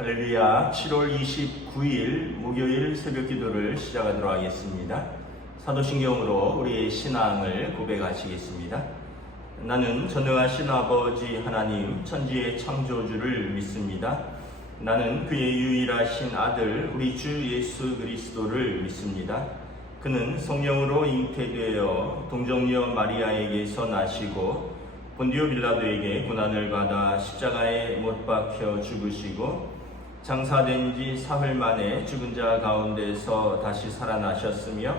할렐루야. 7월 29일 목요일 새벽 기도를 시작하도록 하겠습니다. 사도신경으로 우리의 신앙을 고백하시겠습니다. 나는 전능하신 아버지 하나님 천지의 창조주를 믿습니다. 나는 그의 유일하신 아들 우리 주 예수 그리스도를 믿습니다. 그는 성령으로 잉태되어 동정녀 마리아에게서 나시고 본디오 빌라도에게 고난을 받아 십자가에 못 박혀 죽으시고 장사된 지 사흘 만에 죽은 자 가운데서 다시 살아나셨으며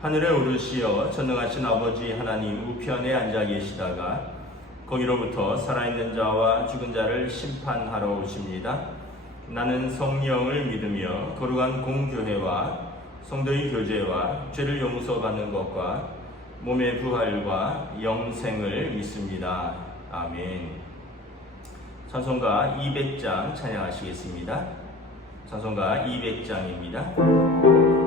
하늘에 오르시어 전능하신 아버지 하나님 우편에 앉아 계시다가 거기로부터 살아있는 자와 죽은 자를 심판하러 오십니다. 나는 성령을 믿으며 거룩한 공교회와 성도의 교제와 죄를 용서 받는 것과 몸의 부활과 영생을 믿습니다. 아멘. 찬송가 200장 찬양하시겠습니다. 찬송가 200장입니다.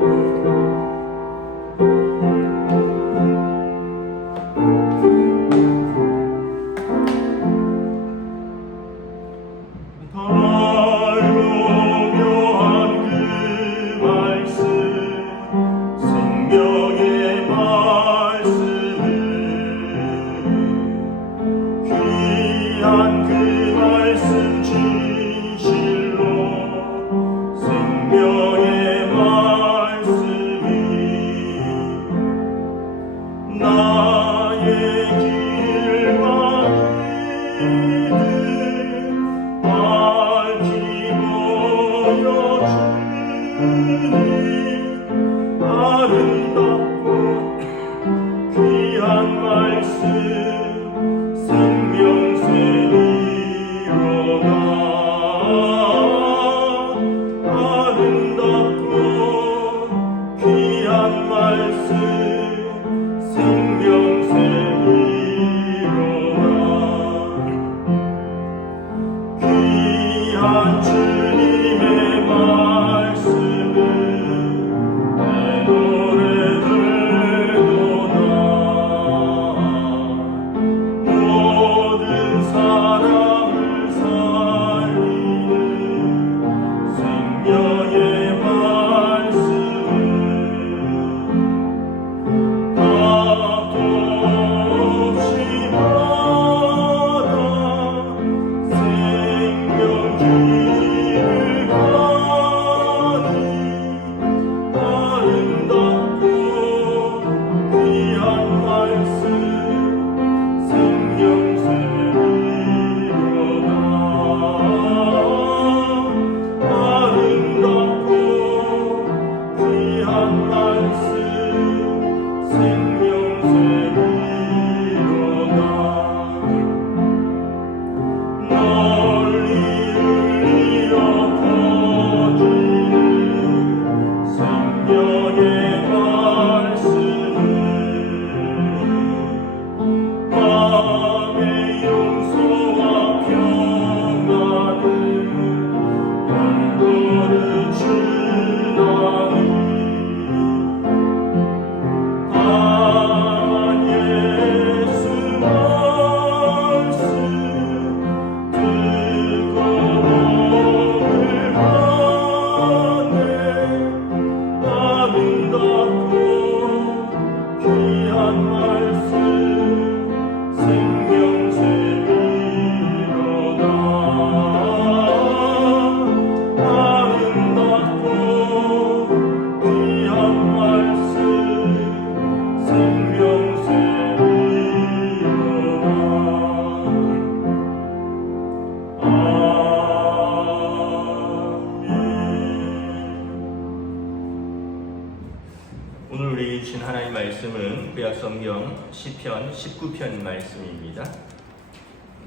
오늘 우리 주신 하나님 말씀은 구약성경 시편 19편 말씀입니다.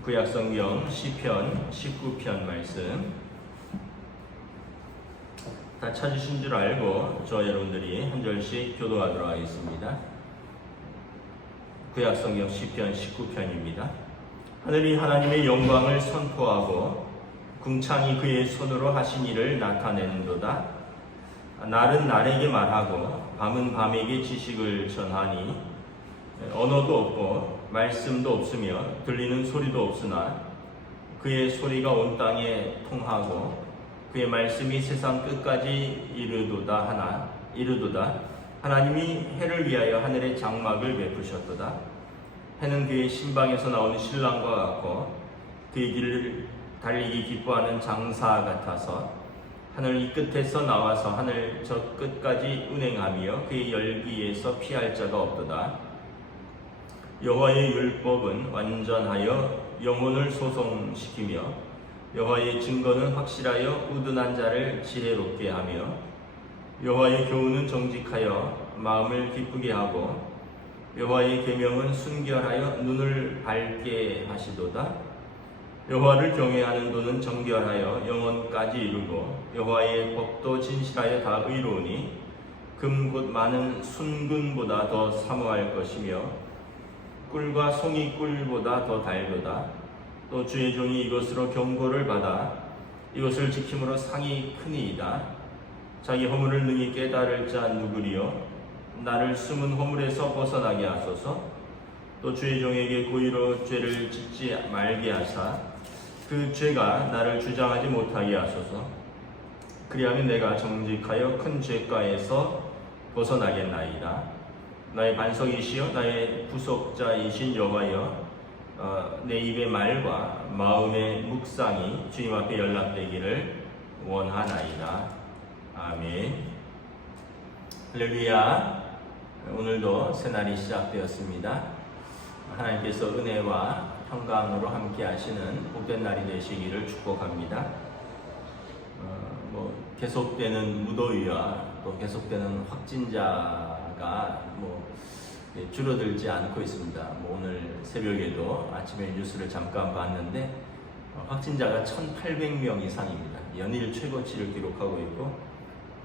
구약성경 시편 19편 말씀 다 찾으신 줄 알고 저와 여러분들이 한 절씩 교도하도록 하겠습니다. 구약성경 시편 19편입니다. 하늘이 하나님의 영광을 선포하고 궁창이 그의 손으로 하신 일을 나타내는도다. 날은 날에게 말하고 밤은 밤에게 지식을 전하니 언어도 없고 말씀도 없으며 들리는 소리도 없으나 그의 소리가 온 땅에 통하고 그의 말씀이 세상 끝까지 이르도다. 하나님이 해를 위하여 하늘의 장막을 베푸셨도다. 해는 그의 신방에서 나오는 신랑과 같고 그의 길을 달리기 기뻐하는 장사 같아서 하늘 이 끝에서 나와서 하늘 저 끝까지 운행하며 그의 열기에서 피할 자가 없도다. 여호와의 율법은 완전하여 영혼을 소송시키며 여호와의 증거는 확실하여 우둔한 자를 지혜롭게 하며 여호와의 교훈은 정직하여 마음을 기쁘게 하고 여호와의 계명은 순결하여 눈을 밝게 하시도다. 여호와를 경외하는 도는 정결하여 영혼까지 이루고 여호와의 법도 진실하여 다 의로우니 금 곧 많은 순금보다 더 사모할 것이며 꿀과 송이 꿀보다 더 달도다. 또 주의 종이 이것으로 경고를 받아 이것을 지킴으로 상이 크니이다. 자기 허물을 능히 깨달을 자 누구리요? 나를 숨은 허물에서 벗어나게 하소서. 또 주의 종에게 고의로 죄를 짓지 말게 하사 그 죄가 나를 주장하지 못하게 하소서. 그리하면 내가 정직하여 큰 죄가에서 벗어나겠나이다. 나의 반석이시여 나의 구속자이신 여호와여, 내 입의 말과 마음의 묵상이 주님 앞에 연락되기를 원하나이다. 아멘. 할렐루야. 오늘도 새날이 시작되었습니다. 하나님께서 은혜와 평강으로 함께 하시는 복된 날이 되시기를 축복합니다. 계속되는 무더위와 또 계속되는 확진자가 줄어들지 않고 있습니다. 오늘 새벽에도 아침에 뉴스를 잠깐 봤는데 확진자가 1,800명 이상입니다. 연일 최고치를 기록하고 있고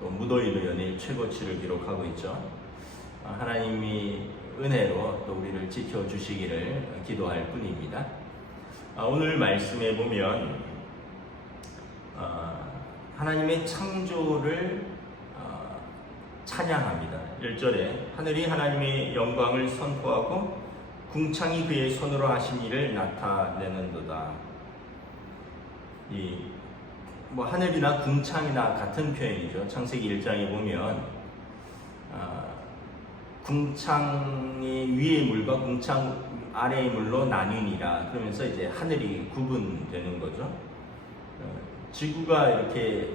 또 무더위도 연일 최고치를 기록하고 있죠. 하나님이 은혜로 또 우리를 지켜주시기를 기도할 뿐입니다. 오늘 말씀에 보면 하나님의 창조를 찬양합니다. 1절에 하늘이 하나님의 영광을 선포하고 궁창이 그의 손으로 하신 일을 나타내는도다. 하늘이나 궁창이나 같은 표현이죠. 창세기 1장에 보면 궁창의 위의 물과 궁창 아래의 물로 나뉘니라. 그러면서 이제 하늘이 구분되는 거죠. 지구가 이렇게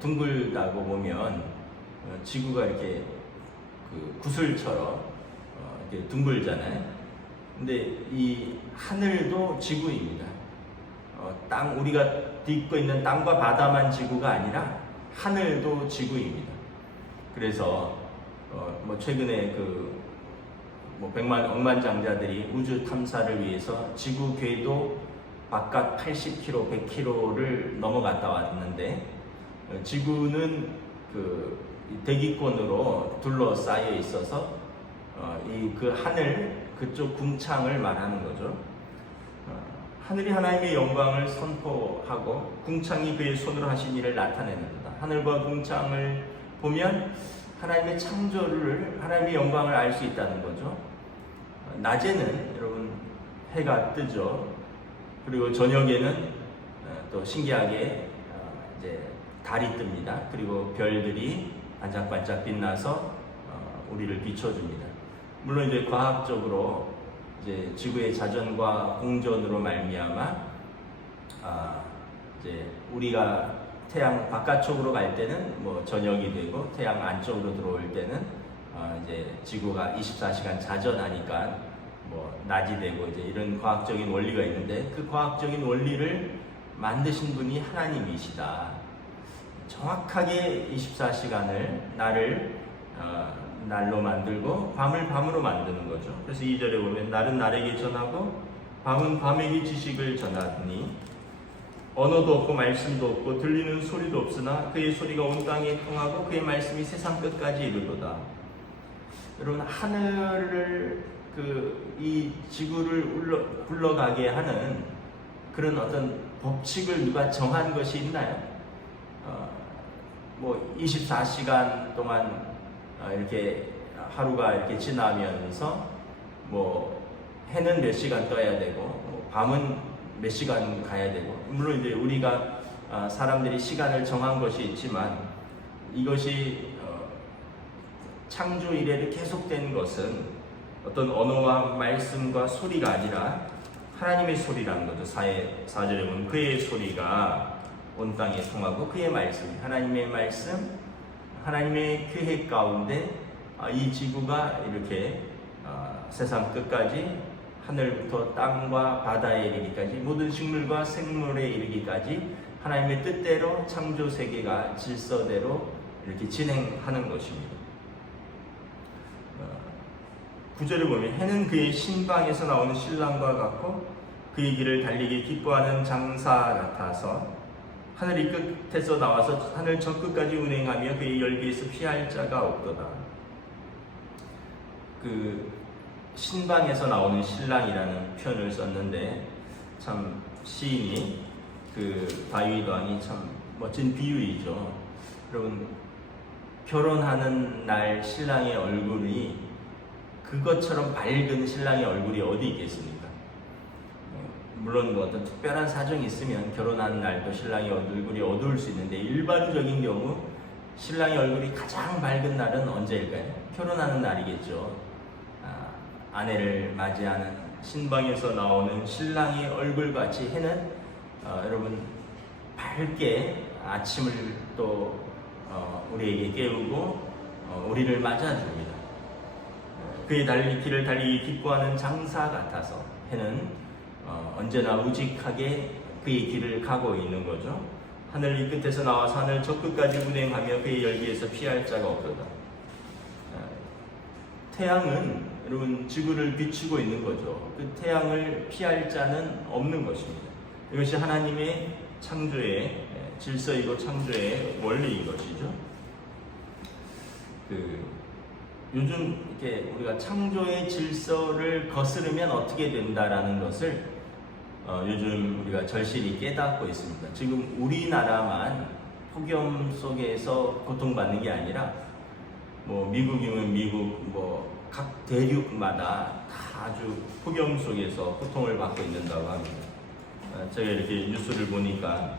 둥글다고 보면 지구가 이렇게 구슬처럼 이렇게 둥글잖아요. 근데 이 하늘도 지구입니다. 우리가 딛고 있는 땅과 바다만 지구가 아니라 하늘도 지구입니다. 그래서 최근에 억만장자들이 우주 탐사를 위해서 지구 궤도 바깥 80km, 100km를 넘어갔다 왔는데 지구는 대기권으로 둘러싸여 있어서 그 하늘 그쪽 궁창을 말하는 거죠. 하늘이 하나님의 영광을 선포하고 궁창이 그의 손으로 하신 일을 나타내는다. 하늘과 궁창을 보면 하나님의 창조를, 하나님의 영광을 알 수 있다는 거죠. 낮에는 여러분 해가 뜨죠. 그리고 저녁에는 또 신기하게 이제 달이 뜹니다. 그리고 별들이 반짝반짝 빛나서 우리를 비춰줍니다. 물론 이제 과학적으로 이제 지구의 자전과 공전으로 말미암아 이제 우리가 태양 바깥쪽으로 갈 때는 저녁이 되고 태양 안쪽으로 들어올 때는 이제 지구가 24시간 자전하니까 낮이 되고 이제 이런 과학적인 원리가 있는데 그 과학적인 원리를 만드신 분이 하나님이시다. 정확하게 24시간을 날로 만들고 밤을 밤으로 만드는 거죠. 그래서 2절에 보면 날은 날에게 전하고 밤은 밤에게 지식을 전하니 언어도 없고 말씀도 없고 들리는 소리도 없으나 그의 소리가 온 땅에 통하고 그의 말씀이 세상 끝까지 이르도다. 여러분, 하늘을 이 지구를 굴러가게 하는 그런 어떤 법칙을 누가 정한 것이 있나요? 24시간 동안 이렇게 하루가 이렇게 지나면서 해는 몇 시간 떠야 되고 밤은 몇 시간 가야 되고, 물론 이제 우리가 사람들이 시간을 정한 것이 있지만 이것이 창조 이래로 계속된 것은 어떤 언어와 말씀과 소리가 아니라 하나님의 소리라는 거죠. 4절에 보면 그의 소리가 온 땅에 통하고 그의 말씀, 하나님의 말씀, 하나님의 계획 가운데 이 지구가 이렇게 세상 끝까지 하늘부터 땅과 바다에 이르기까지 모든 식물과 생물에 이르기까지 하나님의 뜻대로 창조 세계가 질서대로 이렇게 진행하는 것입니다. 9절을 보면 해는 그의 신방에서 나오는 신랑과 같고 그의 길을 달리기 기뻐하는 장사 같아서 하늘 이 끝에서 나와서 하늘 저 끝까지 운행하며 그의 열기에서 피할 자가 없도다. 그 신방에서 나오는 신랑이라는 표현을 썼는데 참 시인이 그 다윗 왕이 참 멋진 비유이죠. 여러분 결혼하는 날 신랑의 얼굴이 그것처럼 밝은 신랑의 얼굴이 어디 있겠습니까? 물론 뭐 어떤 특별한 사정이 있으면 결혼하는 날도 신랑의 얼굴이 어두울 수 있는데 일반적인 경우 신랑의 얼굴이 가장 밝은 날은 언제일까요? 결혼하는 날이겠죠. 아내를 맞이하는 신방에서 나오는 신랑의 얼굴같이 해는 여러분 밝게 아침을 또 우리에게 깨우고 우리를 맞아줍니다. 그의 길을 달리기 기뻐하는 장사 같아서 해는 언제나 우직하게 그의 길을 가고 있는 거죠. 하늘 이 끝에서 나와서 하늘 저 끝까지 운행하며 그의 열기에서 피할 자가 없도다. 태양은 여러분 지구를 비추고 있는 거죠. 그 태양을 피할 자는 없는 것입니다. 이것이 하나님의 창조의 질서이고 창조의 원리인 것이죠. 요즘 이렇게 우리가 창조의 질서를 거스르면 어떻게 된다라는 것을 요즘 우리가 절실히 깨닫고 있습니다. 지금 우리나라만 폭염 속에서 고통받는 게 아니라 뭐 미국이면 미국 뭐 각 대륙마다 다 아주 폭염 속에서 고통을 받고 있는다고 합니다. 제가 이렇게 뉴스를 보니까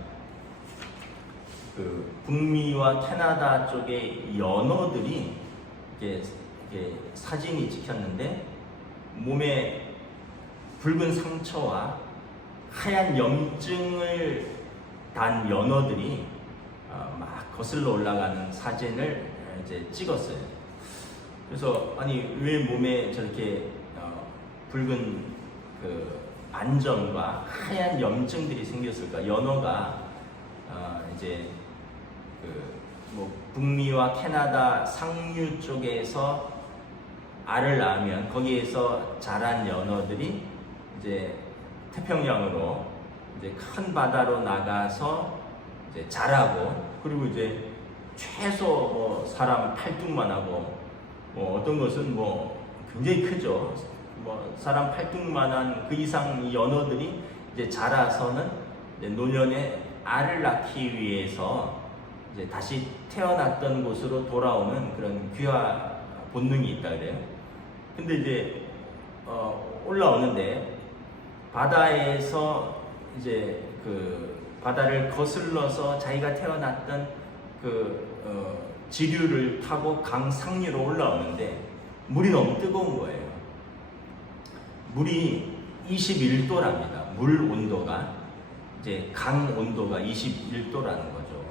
그 북미와 캐나다 쪽의 연어들이 이렇게 사진이 찍혔는데 몸에 붉은 상처와 하얀 염증을 단 연어들이 막 거슬러 올라가는 사진을 이제 찍었어요. 그래서 아니 왜 몸에 저렇게 붉은 그 반점과 하얀 염증들이 생겼을까? 연어가 이제 뭐 북미와 캐나다 상류 쪽에서 알을 낳으면 거기에서 자란 연어들이 이제 태평양으로 이제 큰 바다로 나가서 이제 자라고 그리고 이제 최소 뭐 사람 팔뚝만하고 뭐 어떤 것은 뭐 굉장히 크죠. 뭐 사람 팔뚝만한 그 이상 연어들이 이제 자라서는 이제 노년에 알을 낳기 위해서 이제 다시 태어났던 곳으로 돌아오는 그런 귀화 본능이 있다 그래요. 근데 이제 올라오는데 바다에서 이제 그 바다를 거슬러서 자기가 태어났던 그 지류를 타고 강 상류로 올라오는데 물이 너무 뜨거운 거예요. 물이 21도랍니다. 물 온도가 이제 강 온도가 21도라는 거죠.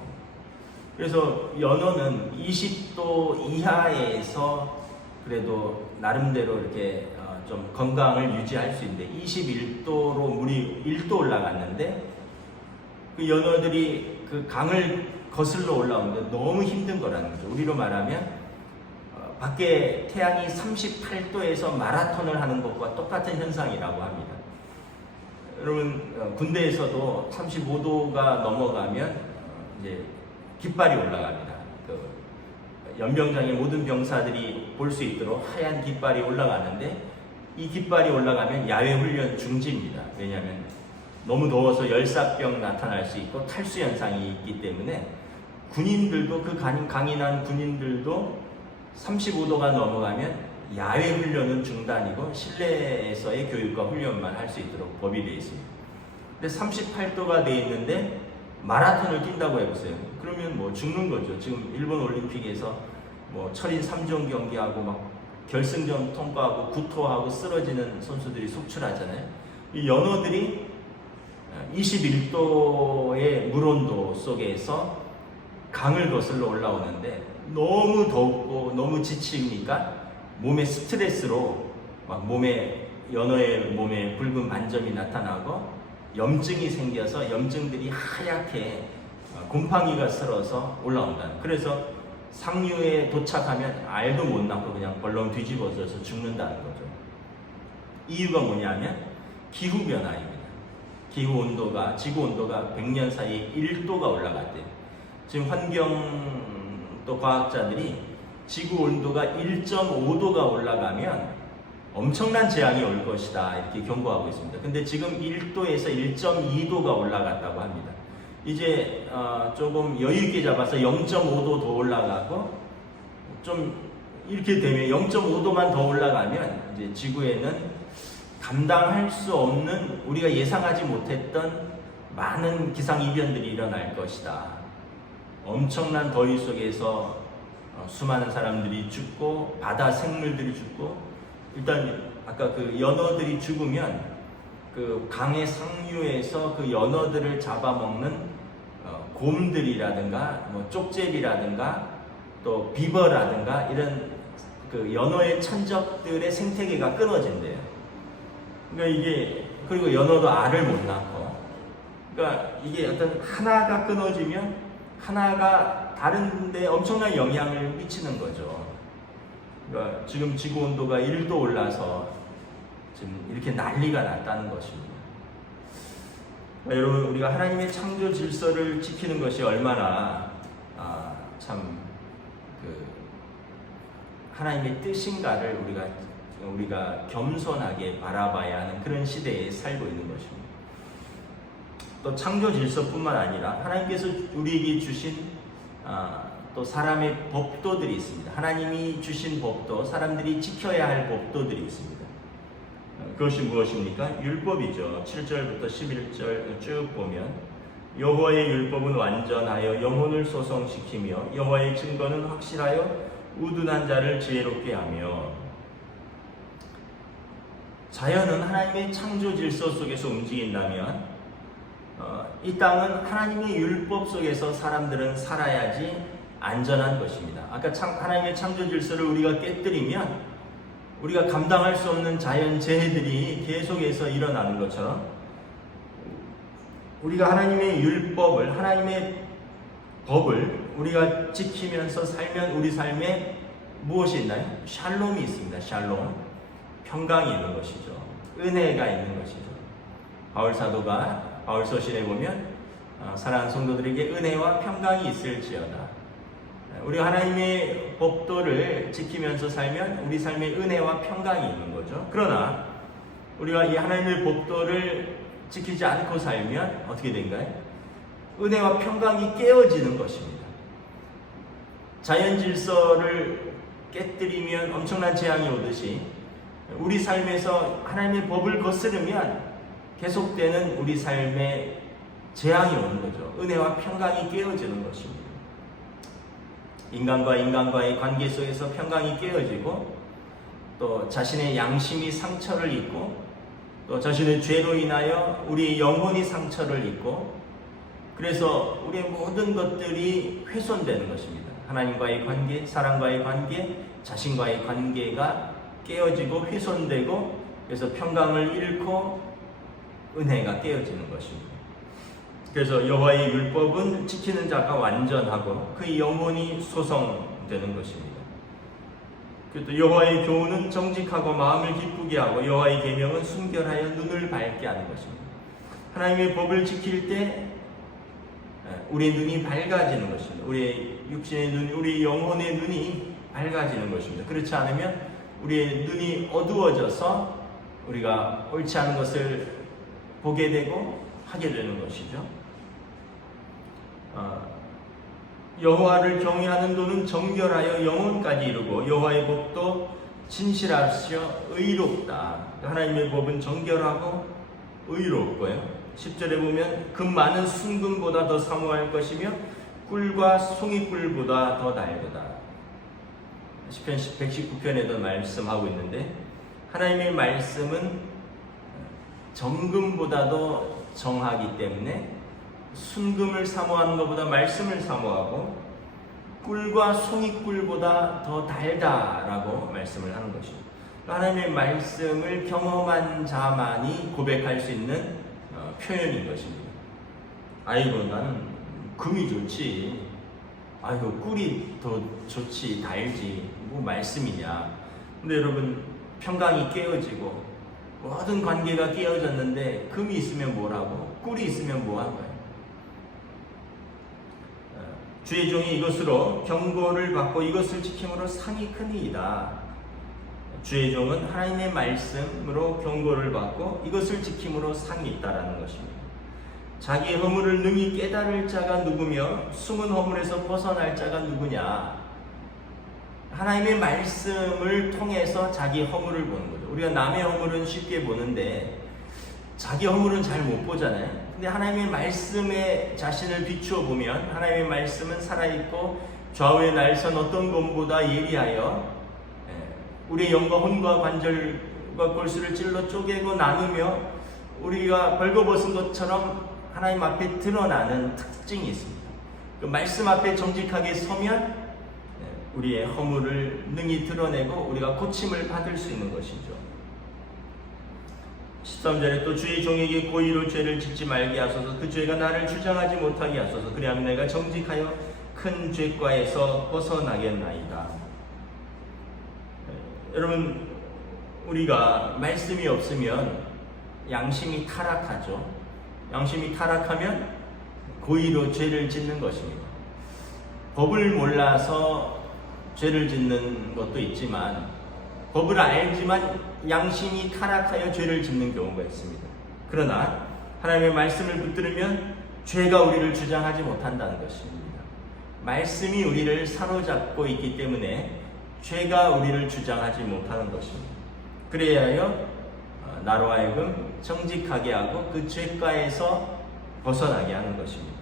그래서 연어는 20도 이하에서 그래도 나름대로 이렇게 좀 건강을 유지할 수 있는데 21도로 물이 1도 올라갔는데 그 연어들이 그 강을 거슬러 올라오는데 너무 힘든 거라는 거죠. 우리로 말하면 밖에 태양이 38도에서 마라톤을 하는 것과 똑같은 현상이라고 합니다. 여러분 군대에서도 35도가 넘어가면 이제 깃발이 올라갑니다. 그 연병장의 모든 병사들이 볼 수 있도록 하얀 깃발이 올라가는데 이 깃발이 올라가면 야외 훈련 중지입니다. 왜냐하면 너무 더워서 열사병 나타날 수 있고 탈수 현상이 있기 때문에 군인들도 그 강인한 군인들도 35도가 넘어가면 야외 훈련은 중단이고 실내에서의 교육과 훈련만 할 수 있도록 법이 되어 있습니다. 근데 38도가 되어 있는데 마라톤을 뛴다고 해보세요. 그러면 뭐 죽는 거죠. 지금 일본 올림픽에서 뭐 철인 3종 경기하고 막 결승전 통과하고 구토하고 쓰러지는 선수들이 속출하잖아요. 이 연어들이 21도의 물온도 속에서 강을 거슬러 올라오는데 너무 덥고 너무 지치니까 몸에 스트레스로 막 연어의 몸에 붉은 반점이 나타나고 염증이 생겨서 염증들이 하얗게 곰팡이가 슬어서 올라온다. 그래서 상류에 도착하면 알도 못 낳고 그냥 벌렁 뒤집어져서 죽는다는 거죠. 이유가 뭐냐면 기후변화입니다. 지구 온도가 100년 사이에 1도가 올라갔대요. 지금 또 과학자들이 지구 온도가 1.5도가 올라가면 엄청난 재앙이 올 것이다 이렇게 경고하고 있습니다. 근데 지금 1도에서 1.2도가 올라갔다고 합니다. 이제 조금 여유 있게 잡아서 0.5도 더 올라가고 좀 이렇게 되면 0.5도만 더 올라가면 이제 지구에는 감당할 수 없는 우리가 예상하지 못했던 많은 기상이변들이 일어날 것이다. 엄청난 더위 속에서 수많은 사람들이 죽고 바다 생물들이 죽고 일단 아까 그 연어들이 죽으면 그 강의 상류에서 그 연어들을 잡아먹는 곰들이라든가 뭐 쪽제비라든가 또 비버라든가 이런 그 연어의 천적들의 생태계가 끊어진대요. 그러니까 그리고 연어도 알을 못 낳고 그러니까 이게 어떤 하나가 끊어지면 하나가 다른 데 엄청난 영향을 미치는 거죠. 그러니까 지금 지구 온도가 1도 올라서 지금 이렇게 난리가 났다는 것입니다. 그러니까 여러분 우리가 하나님의 창조 질서를 지키는 것이 얼마나 하나님의 뜻인가를 우리가 겸손하게 바라봐야 하는 그런 시대에 살고 있는 것입니다. 또 창조 질서뿐만 아니라 하나님께서 우리에게 주신 또 사람의 법도들이 있습니다. 하나님이 주신 법도, 사람들이 지켜야 할 법도들이 있습니다. 그것이 무엇입니까? 율법이죠. 7절부터 11절 쭉 보면 여호와의 율법은 완전하여 영혼을 소성시키며 여호와의 증거는 확실하여 우둔한 자를 지혜롭게 하며. 자연은 하나님의 창조 질서 속에서 움직인다면 이 땅은 하나님의 율법 속에서 사람들은 살아야지 안전한 것입니다. 아까 하나님의 창조 질서를 우리가 깨뜨리면 우리가 감당할 수 없는 자연 재해들이 계속해서 일어나는 것처럼 우리가 하나님의 율법을, 하나님의 법을 우리가 지키면서 살면 우리 삶에 무엇이 있나요? 샬롬이 있습니다. 샬롬. 평강이 있는 것이죠. 은혜가 있는 것이죠. 바울서신에 보면 사랑하는 성도들에게 은혜와 평강이 있을지어다. 우리가 하나님의 법도를 지키면서 살면 우리 삶에 은혜와 평강이 있는 거죠. 그러나 우리가 이 하나님의 법도를 지키지 않고 살면 어떻게 된가요? 은혜와 평강이 깨어지는 것입니다. 자연 질서를 깨뜨리면 엄청난 재앙이 오듯이 우리 삶에서 하나님의 법을 거스르면 계속되는 우리 삶에 재앙이 오는 거죠. 은혜와 평강이 깨어지는 것입니다. 인간과의 관계 속에서 평강이 깨어지고 또 자신의 양심이 상처를 입고 또 자신의 죄로 인하여 우리 영혼이 상처를 입고 그래서 우리의 모든 것들이 훼손되는 것입니다. 하나님과의 관계, 사람과의 관계, 자신과의 관계가 깨어지고 훼손되고 그래서 평강을 잃고 은혜가 깨어지는 것입니다. 그래서 여호와의 율법은 지키는 자가 완전하고 그의 영혼이 소성되는 것입니다. 또 여호와의 교훈은 정직하고 마음을 기쁘게 하고 여호와의 계명은 순결하여 눈을 밝게 하는 것입니다. 하나님의 법을 지킬 때 우리의 눈이 밝아지는 것입니다. 우리의 육신의 눈, 우리 영혼의 눈이 밝아지는 것입니다. 그렇지 않으면 우리의 눈이 어두워져서 우리가 옳지 않은 것을 보게 되고 하게 되는 것이죠. 여호와를 경외하는 도는 정결하여 영혼까지 이루고 여호와의 법도 진실하시어 의롭다. 하나님의 법은 정결하고 의롭고요. 10절에 보면 그 많은 순금보다 더 사모할 것이며 꿀과 송이꿀보다 더 달도다. 시편 119편에도 말씀하고 있는데 하나님의 말씀은 정금보다도 정하기 때문에 순금을 사모하는 것보다 말씀을 사모하고 꿀과 송이꿀보다 더 달다라고 말씀을 하는 것입니다. 하나님의 말씀을 경험한 자만이 고백할 수 있는 표현인 것입니다. 아이고 나는 금이 좋지, 아이고 꿀이 더 좋지, 달지, 뭐 말씀이냐. 근데 여러분 평강이 깨어지고 모든 관계가 깨어졌는데 금이 있으면 뭐라고, 꿀이 있으면 뭐한가요? 주의 종이 이것으로 경고를 받고 이것을 지킴으로 상이 크니이다. 주의 종은 하나님의 말씀으로 경고를 받고 이것을 지킴으로 상이 있다라는 것입니다. 자기 허물을 능히 깨달을 자가 누구며 숨은 허물에서 벗어날 자가 누구냐. 하나님의 말씀을 통해서 자기 허물을 보는 거죠. 우리가 남의 허물은 쉽게 보는데 자기 허물은 잘 못 보잖아요. 근데 하나님의 말씀에 자신을 비추어 보면 하나님의 말씀은 살아있고 좌우의 날선 어떤 검보다 예리하여 우리의 영과 혼과 관절과 골수를 찔러 쪼개고 나누며 우리가 벌거벗은 것처럼 하나님 앞에 드러나는 특징이 있습니다. 그 말씀 앞에 정직하게 서면 우리의 허물을 능히 드러내고 우리가 고침을 받을 수 있는 것이죠. 13절에 또 주의 종에게 고의로 죄를 짓지 말게 하소서. 그 죄가 나를 주장하지 못하게 하소서. 그리하면 내가 정직하여 큰 죄과에서 벗어나겠나이다. 여러분 우리가 말씀이 없으면 양심이 타락하죠. 양심이 타락하면 고의로 죄를 짓는 것입니다. 법을 몰라서 죄를 짓는 것도 있지만 법을 알지만 양심이 타락하여 죄를 짓는 경우가 있습니다. 그러나 하나님의 말씀을 붙들으면 죄가 우리를 주장하지 못한다는 것입니다. 말씀이 우리를 사로잡고 있기 때문에 죄가 우리를 주장하지 못하는 것입니다. 그래야 하여 나로 하여금 정직하게 하고 그 죄가에서 벗어나게 하는 것입니다.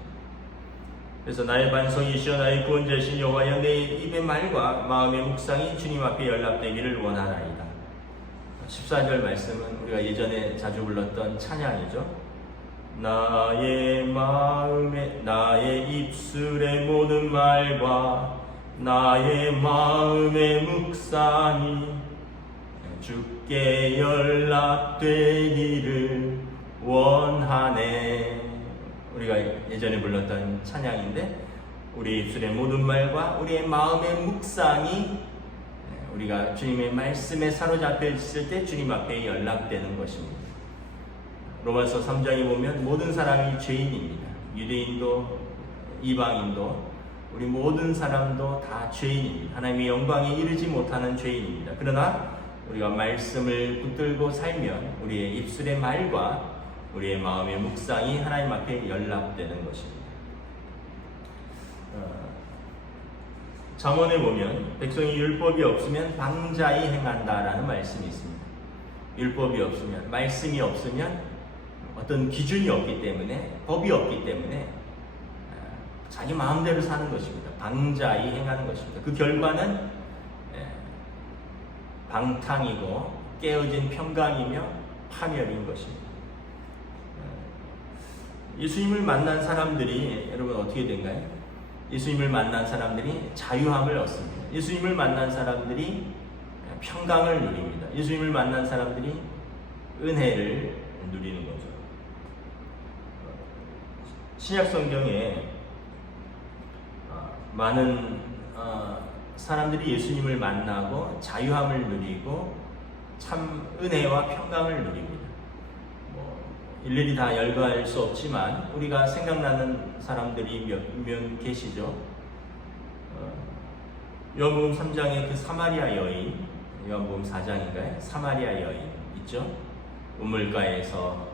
그래서 나의 반석이시여 나의 구원자이신 여호와여 내 입의 말과 마음의 묵상이 주님 앞에 연락되기를 원하나이다. 14절 말씀은 우리가 예전에 자주 불렀던 찬양이죠. 나의 마음에 나의 입술의 모든 말과 나의 마음의 묵상이 주께 연락되기를 원하네. 우리가 예전에 불렀던 찬양인데 우리 입술의 모든 말과 우리의 마음의 묵상이 우리가 주님의 말씀에 사로잡혀 있을 때 주님 앞에 연락되는 것입니다. 로마서 3장에 보면 모든 사람이 죄인입니다. 유대인도 이방인도 우리 모든 사람도 다 죄인입니다. 하나님의 영광에 이르지 못하는 죄인입니다. 그러나 우리가 말씀을 붙들고 살면 우리의 입술의 말과 우리의 마음의 묵상이 하나님 앞에 연락되는 것입니다. 잠언에 보면 백성이 율법이 없으면 방자히 행한다라는 말씀이 있습니다. 율법이 없으면, 말씀이 없으면 어떤 기준이 없기 때문에, 법이 없기 때문에 자기 마음대로 사는 것입니다. 방자히 행하는 것입니다. 그 결과는 방탕이고 깨어진 평강이며 파멸인 것입니다. 예수님을 만난 사람들이 여러분 어떻게 된가요? 예수님을 만난 사람들이 자유함을 얻습니다. 예수님을 만난 사람들이 평강을 누립니다. 예수님을 만난 사람들이 은혜를 누리는 거죠. 신약 성경에 많은 사람들이 예수님을 만나고 자유함을 누리고 참 은혜와 평강을 누립니다. 일일이 다 열거할 수 없지만 우리가 생각나는 사람들이 몇 계시죠. 요한복음 3장의 그 사마리아 여인, 요한복음 4장인가요? 사마리아 여인 있죠. 우물가에서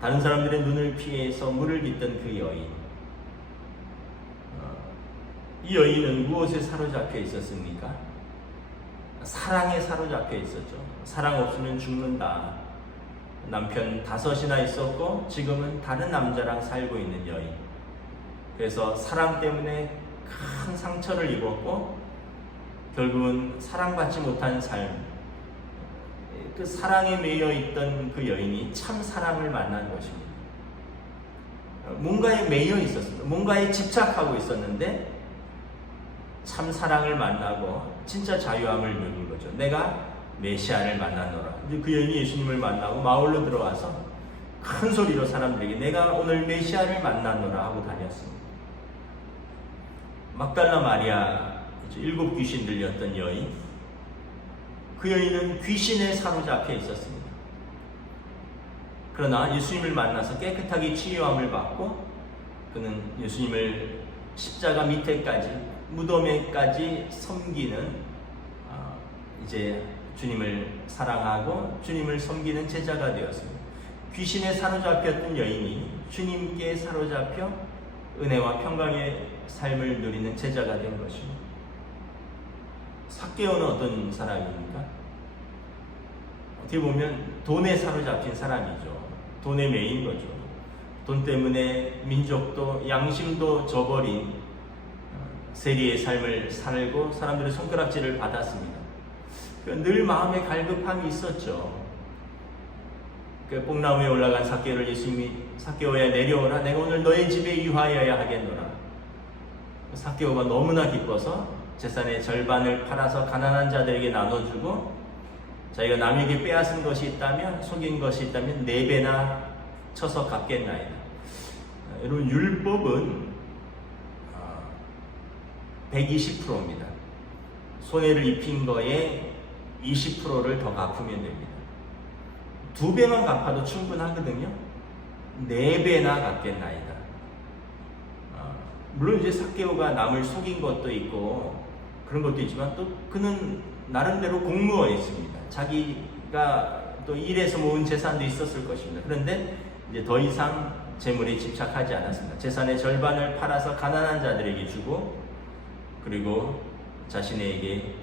다른 사람들의 눈을 피해서 물을 깃던 그 여인. 이 여인은 무엇에 사로잡혀 있었습니까? 사랑에 사로잡혀 있었죠. 사랑 없으면 죽는다. 남편 5이나 있었고 지금은 다른 남자랑 살고 있는 여인. 그래서 사랑 때문에 큰 상처를 입었고 결국은 사랑받지 못한 삶, 그 사랑에 매여 있던 그 여인이 참 사랑을 만난 것입니다. 뭔가에 매여 있었습니다. 뭔가에 집착하고 있었는데 참 사랑을 만나고 진짜 자유함을 누린 거죠. 내가 메시아를 만나노라. 그 여인이 예수님을 만나고 마을로 들어와서 큰 소리로 사람들에게 내가 오늘 메시아를 만나노라 하고 다녔습니다. 막달라 마리아, 7 귀신 들렸던 여인, 그 여인은 귀신에 사로잡혀 있었습니다. 그러나 예수님을 만나서 깨끗하게 치유함을 받고 그는 예수님을 십자가 밑에까지 무덤에까지 섬기는 이제 주님을 사랑하고 주님을 섬기는 제자가 되었습니다. 귀신에 사로잡혔던 여인이 주님께 사로잡혀 은혜와 평강의 삶을 누리는 제자가 된 것입니다. 삭개오는 어떤 사람입니까? 어떻게 보면 돈에 사로잡힌 사람이죠. 돈에 매인 거죠. 돈 때문에 민족도 양심도 저버린 세리의 삶을 살고 사람들의 손가락질을 받았습니다. 늘 마음에 갈급함이 있었죠. 뽕나무에 올라간 삭개오를 예수님이 삭개오야 내려오라, 내가 오늘 너의 집에 유하여야 하겠노라. 삭개오가 너무나 기뻐서 재산의 절반을 팔아서 가난한 자들에게 나눠주고 자기가 남에게 빼앗은 것이 있다면, 속인 것이 있다면 4배나 쳐서 갚겠나이다. 여러분, 율법은 120%입니다. 손해를 입힌 거에 20%를 더 갚으면 됩니다. 2배만 갚아도 충분하거든요. 4배나 갚겠나이다. 물론 이제 삭개오가 남을 속인 것도 있고 그런 것도 있지만 또 그는 나름대로 공무원이었습니다. 자기가 또 일해서 모은 재산도 있었을 것입니다. 그런데 이제 더 이상 재물에 집착하지 않았습니다. 재산의 절반을 팔아서 가난한 자들에게 주고 그리고 자신에게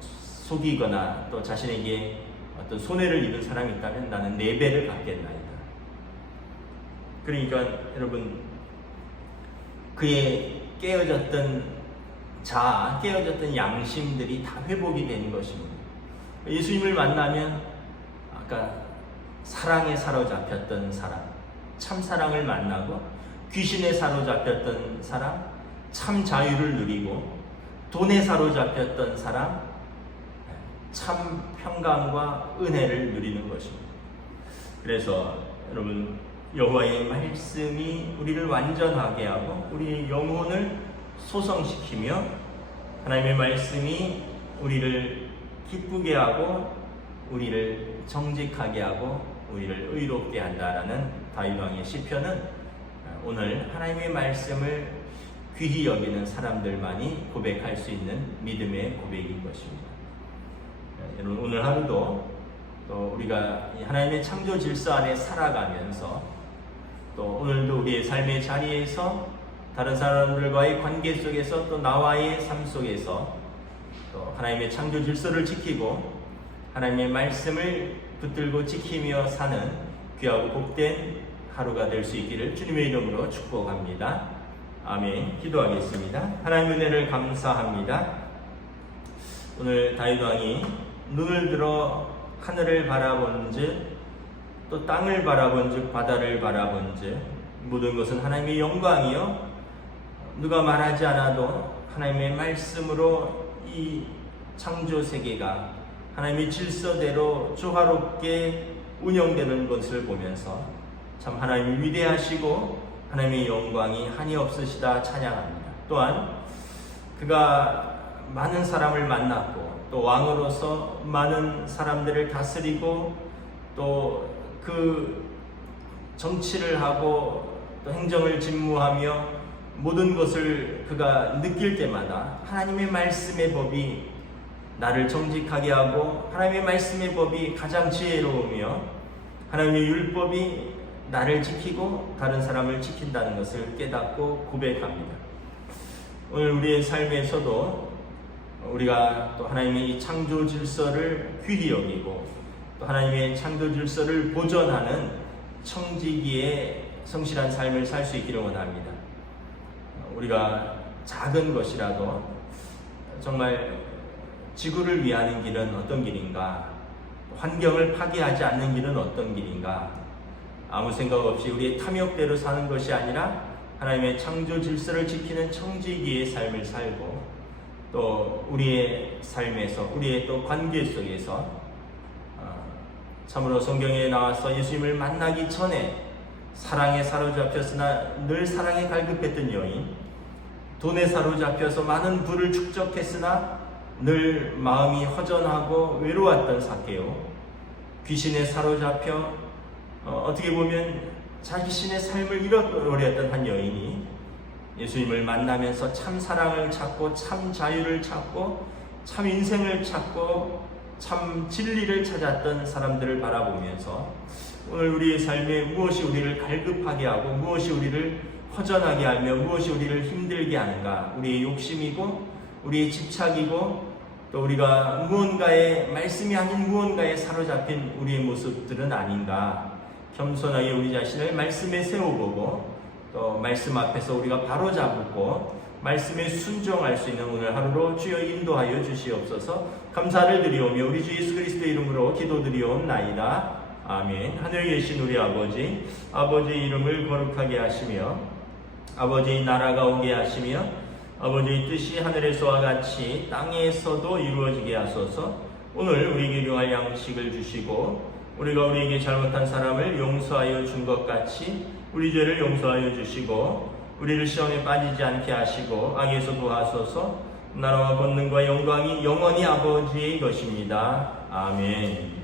속이거나 또 자신에게 어떤 손해를 입은 사람이 있다면 나는 4배를 갚겠나이다. 그러니까 여러분, 그의 깨어졌던 자아, 깨어졌던 양심들이 다 회복이 되는 것입니다. 예수님을 만나면 아까 사랑에 사로잡혔던 사람, 참 사랑을 만나고 귀신에 사로잡혔던 사람, 참 자유를 누리고 돈에 사로잡혔던 사람, 참 평강과 은혜를 누리는 것입니다. 그래서 여러분, 여호와의 말씀이 우리를 완전하게 하고 우리의 영혼을 소성시키며 하나님의 말씀이 우리를 기쁘게 하고 우리를 정직하게 하고 우리를 의롭게 한다라는 다윗 왕의 시편은 오늘 하나님의 말씀을 귀히 여기는 사람들만이 고백할 수 있는 믿음의 고백인 것입니다. 여러분, 오늘 하루도 또 우리가 하나님의 창조 질서 안에 살아가면서 또 오늘도 우리의 삶의 자리에서 다른 사람들과의 관계 속에서 또 나와의 삶 속에서 또 하나님의 창조 질서를 지키고 하나님의 말씀을 붙들고 지키며 사는 귀하고 복된 하루가 될 수 있기를 주님의 이름으로 축복합니다. 아멘. 기도하겠습니다. 하나님의 은혜를 감사합니다. 오늘 다윗 왕이 눈을 들어 하늘을 바라본즉 또 땅을 바라본즉 바다를 바라본즉 모든 것은 하나님의 영광이요 누가 말하지 않아도 하나님의 말씀으로 이 창조 세계가 하나님의 질서대로 조화롭게 운영되는 것을 보면서 참 하나님이 위대하시고 하나님의 영광이 한이 없으시다 찬양합니다. 또한 그가 많은 사람을 만났고 또 왕으로서 많은 사람들을 다스리고 또 그 정치를 하고 또 행정을 직무하며 모든 것을 그가 느낄 때마다 하나님의 말씀의 법이 나를 정직하게 하고 하나님의 말씀의 법이 가장 지혜로우며 하나님의 율법이 나를 지키고 다른 사람을 지킨다는 것을 깨닫고 고백합니다. 오늘 우리의 삶에서도 우리가 또 하나님의 이 창조 질서를 귀히 여기고 또 하나님의 창조 질서를 보존하는 청지기의 성실한 삶을 살 수 있기를 원합니다. 우리가 작은 것이라도 정말 지구를 위하는 길은 어떤 길인가, 환경을 파괴하지 않는 길은 어떤 길인가, 아무 생각 없이 우리의 탐욕대로 사는 것이 아니라 하나님의 창조 질서를 지키는 청지기의 삶을 살고, 또 우리의 삶에서, 우리의 또 관계 속에서 참으로 성경에 나와서 예수님을 만나기 전에 사랑에 사로잡혔으나 늘 사랑에 갈급했던 여인, 돈에 사로잡혀서 많은 부를 축적했으나 늘 마음이 허전하고 외로웠던 삭개오, 귀신에 사로잡혀 어떻게 보면 자신의 삶을 잃어버렸던 한 여인이 예수님을 만나면서 참 사랑을 찾고 참 자유를 찾고 참 인생을 찾고 참 진리를 찾았던 사람들을 바라보면서 오늘 우리의 삶에 무엇이 우리를 갈급하게 하고 무엇이 우리를 허전하게 하며 무엇이 우리를 힘들게 하는가, 우리의 욕심이고 우리의 집착이고 또 우리가 무언가에, 말씀이 아닌 무언가에 사로잡힌 우리의 모습들은 아닌가, 겸손하게 우리 자신을 말씀에 세워보고 또 말씀 앞에서 우리가 바로잡고 말씀에 순종할 수 있는 오늘 하루로 주여 인도하여 주시옵소서. 감사를 드리오며 우리 주 예수 그리스도의 이름으로 기도드리옵나이다. 아멘. 하늘에 계신 우리 아버지, 아버지의 이름을 거룩하게 하시며 아버지의 나라가 오게 하시며 아버지의 뜻이 하늘에서와 같이 땅에서도 이루어지게 하소서. 오늘 우리에게 일용할 양식을 주시고 우리가 우리에게 잘못한 사람을 용서하여 준 것 같이 우리 죄를 용서하여 주시고 우리를 시험에 빠지지 않게 하시고 악에서 구하소서. 나라와 권능과 영광이 영원히 아버지의 것입니다. 아멘.